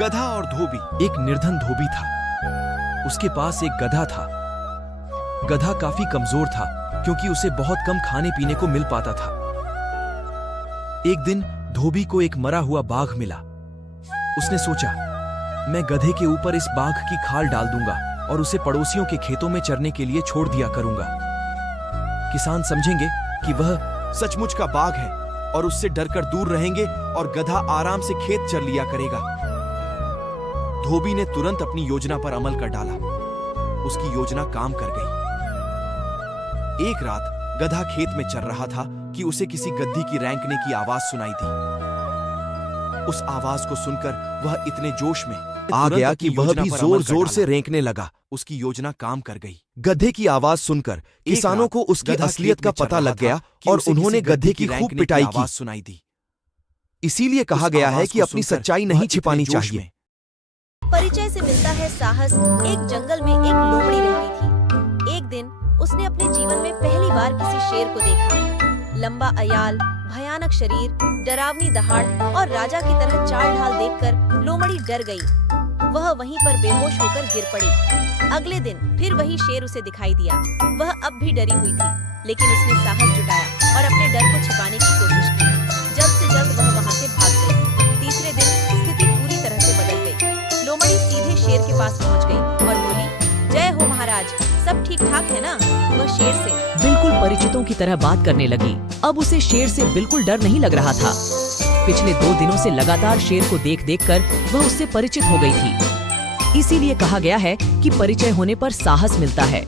गधा और धोबी। एक निर्धन धोबी था। उसके पास एक गधा था। गधा काफी कमजोर था क्योंकि उसे बहुत कम खाने पीने को मिल पाता था। एक दिन धोबी को एक मरा हुआ बाघ मिला। उसने सोचा, मैं गधे के ऊपर इस बाघ की खाल डाल दूंगा और उसे पड़ोसियों के खेतों में चरने के लिए छोड़ दिया करूंगा। किसान समझेंगे कि वह सचमुच का बाघ है और उससे डरकर दूर रहेंगे और गधा आराम से खेत चर लिया करेगा। धोबी ने तुरंत अपनी योजना पर अमल कर डाला। उसकी योजना काम कर गई। एक रात गधा खेत में चर रहा था कि उसे किसी गद्दी की रैंकने की आवाज सुनाई दी। उस आवाज को सुनकर वह इतने जोश में आ गया कि वह भी जोर जोर से रेंकने लगा। उसकी योजना काम कर गई। गधे की आवाज सुनकर किसानों को उसकी असलियत का पता लग गया और उन्होंने गधे की खूब पिटाई की। सुनाई दी। इसीलिए कहा गया है कि अपनी सच्चाई नहीं छिपानी चाहिए। परिचय से मिलता है साहस। एक जंगल में एक लोमड़ी रहती थी। एक दिन उसने अपने जीवन में पहली बार किसी शेर को देखा। लंबा अयाल, भयानक शरीर, डरावनी दहाड़ और राजा की तरह चाल ढाल देखकर लोमड़ी डर गई। वह वहीं पर बेहोश होकर गिर पड़ी। अगले दिन फिर वही शेर उसे दिखाई दिया। वह अब भी डरी हुई थी, लेकिन उसने साहस जुटाया और अपने डर को छिपाने की कोशिश की। जल्द से जल्द वह वहां से भाग गई। तीसरे दिन स्थिति पूरी तरह से बदल गई। लोमड़ी सीधे शेर के पास पहुंच गई और बोली, जय हो महाराज, सब ठीक ठाक है ना? वह शेर से बिल्कुल परिचितों की तरह बात करने लगी। अब उसे शेर से बिल्कुल डर नहीं लग रहा था। पिछले 2 दिनों से लगातार शेर को देख देख कर वह उससे परिचित हो गई थी। इसीलिए कहा गया है कि परिचय होने पर साहस मिलता है।